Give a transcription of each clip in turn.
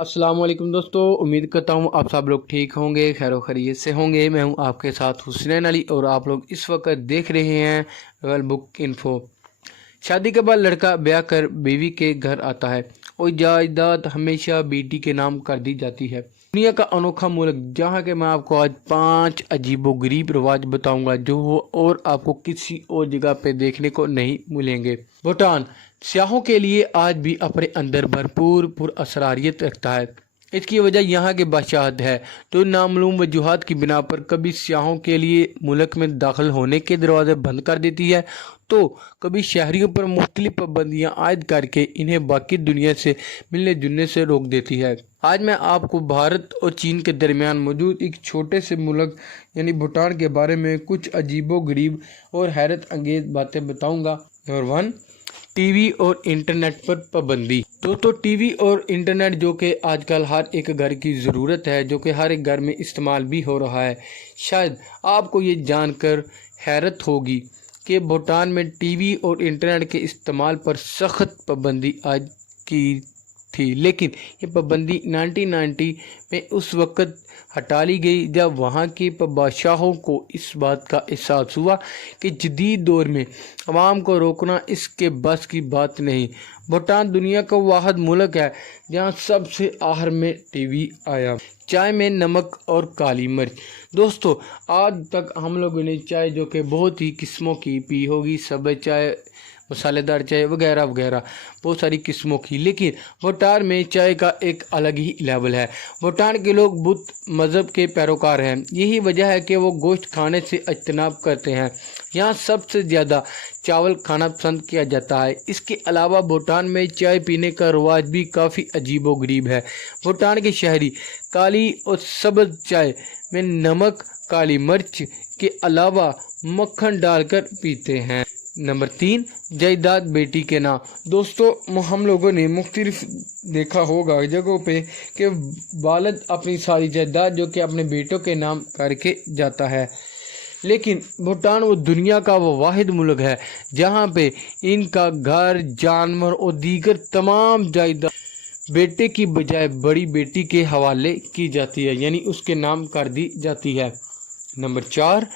अस्सलाम वालेकुम दोस्तों, उम्मीद करता हूँ आप सब लोग ठीक होंगे, खैर खैरियत से होंगे। मैं हूँ आपके साथ हुसैन अली और आप लोग इस वक्त देख रहे हैं रॉयल बुक इन्फो। शादी के बाद लड़का ब्याह कर बीवी के घर आता है और जायदाद हमेशा बेटी के नाम कर दी जाती है। दुनिया का अनोखा मुल्क जहाँ के मैं आपको आज 5 अजीबोगरीब रिवाज बताऊंगा जो हो और आपको किसी और जगह पे देखने को नहीं मिलेंगे। भूटान सियाहों के लिए आज भी अपने अंदर भरपूर असरारियत रखता है। इसकी वजह यहाँ के बादशाहत है तो नामालूम वजूहात की बिना पर कभी सियाहों के लिए मुल्क में दाखिल होने के दरवाजे बंद कर देती है तो कभी शहरियों पर मुख्तलिफ पाबंदियाँ आयद करके इन्हें बाकी दुनिया से मिलने जुलने से रोक देती है। आज मैं आपको भारत और चीन के दरमियान मौजूद एक छोटे से मुल्क यानी भूटान के बारे में कुछ अजीबोगरीब और हैरत अंगेज बातें बताऊंगा। नंबर 1, टीवी और इंटरनेट पर पाबंदी। दोस्तों, टीवी और इंटरनेट जो कि आजकल हर एक घर की ज़रूरत है, जो कि हर एक घर में इस्तेमाल भी हो रहा है। शायद आपको ये जानकर हैरत होगी कि भूटान में टीवी और इंटरनेट के इस्तेमाल पर सख्त पाबंदी आज की थी, लेकिन ये पाबंदी 1990 में उस वक़्त हटा ली गई जब वहाँ के बादशाहों को इस बात का एहसास हुआ कि जदीद दौर में अवाम को रोकना इसके बस की बात नहीं। भूटान दुनिया का वाहिद मुल्क है जहाँ सबसे आखिर में टीवी आया। चाय में नमक और काली मिर्च। दोस्तों, आज तक हम लोगों ने चाय जो कि बहुत ही किस्मों की पी होगी, सब चाय, मसालेदार चाय वगैरह वगैरह बहुत सारी किस्मों की, लेकिन भूटान में चाय का एक अलग ही लेवल है। भूटान के लोग बुद्ध मज़हब के पैरोकार हैं, यही वजह है कि वो गोश्त खाने से इज्तनाब करते हैं। यहाँ सबसे ज़्यादा चावल खाना पसंद किया जाता है। इसके अलावा भूटान में चाय पीने का रवाज भी काफ़ी अजीबोगरीब है। भूटान के शहरी काली और सब्ज़ चाय में नमक, काली मिर्च के अलावा मक्खन डालकर पीते हैं। नंबर 3, जायदाद बेटी के नाम। दोस्तों, हम लोगों ने मुख्तलिफ देखा होगा जगहों पे कि वालिद अपनी सारी जायदाद जो कि अपने बेटों के नाम करके जाता है, लेकिन भूटान वो दुनिया का वो वाहिद मुल्क है जहाँ पे इनका घर, जानवर और दीगर तमाम जायदाद बेटे की बजाय बड़ी बेटी के हवाले की जाती है, यानी उसके नाम कर दी जाती है। नंबर 4,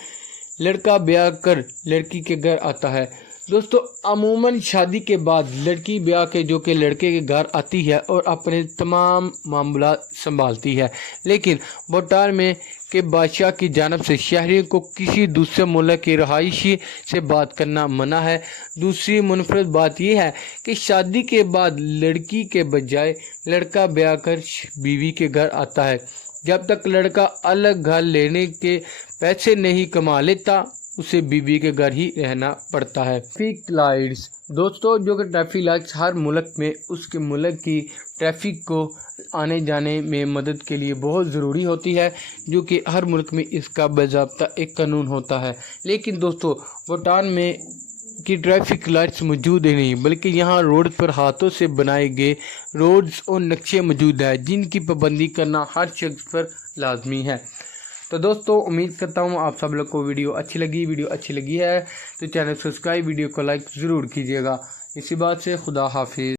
लड़का ब्याह कर लड़की के घर आता है। दोस्तों, अमूमन शादी के बाद लड़की ब्याह के जो कि लड़के के घर आती है और अपने तमाम मामला संभालती है, लेकिन भूटान में के बादशाह की जानब से शहरियों को किसी दूसरे मुल्क की रहायशी से बात करना मना है। दूसरी मुनफरद बात यह है कि शादी के बाद लड़की के बजाय लड़का ब्याह कर बीवी के घर आता है। जब तक लड़का अलग घर लेने के पैसे नहीं कमा लेता उसे बीवी के घर ही रहना पड़ता है। Traffic lights. दोस्तों, जो कि ट्रैफिक लाइट्स हर मुल्क में उसके मुल्क की ट्रैफिक को आने जाने में मदद के लिए बहुत ज़रूरी होती है, जो कि हर मुल्क में इसका बाज़ाब्ता एक कानून होता है। लेकिन दोस्तों, भूटान में की ट्रैफिक लाइट्स मौजूद ही नहीं, बल्कि यहाँ रोड पर हाथों से बनाए गए रोड्स और नक्शे मौजूद है जिनकी पाबंदी करना हर शख्स पर लाजमी है। तो दोस्तों, उम्मीद करता हूँ आप सब लोग को वीडियो अच्छी लगी है तो चैनल सब्सक्राइब, वीडियो को लाइक ज़रूर कीजिएगा। इसी बात से खुदा हाफिज़।